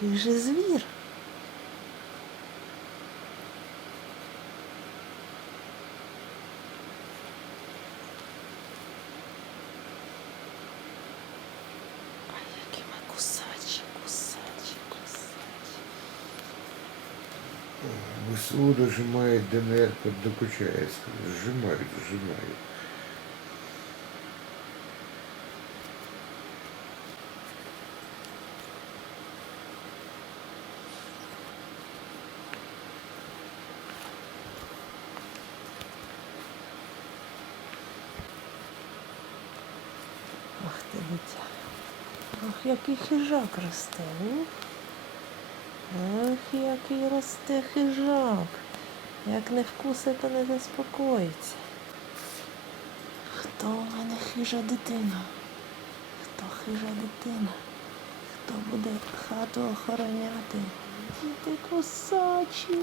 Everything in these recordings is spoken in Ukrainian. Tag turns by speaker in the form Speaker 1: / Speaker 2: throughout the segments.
Speaker 1: хижий звір.
Speaker 2: ВСУ дожимает ДНР под Докучаевском. Сжимают, сжимают.
Speaker 1: Ах ти дитя. Ах, який хижак росте. м? Ах, який росте хижак. Як не вкусить, то не заспокоїться. Хто у мене хижа дитина? Хто хижа дитина? Хто буде хату охороняти? Діти кусачі,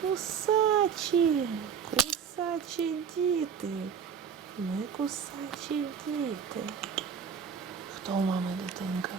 Speaker 1: кусачі, кусачі діти. Ми кусачі діти. Хто у мами дитинка? Хто? Хто у мами дитинка?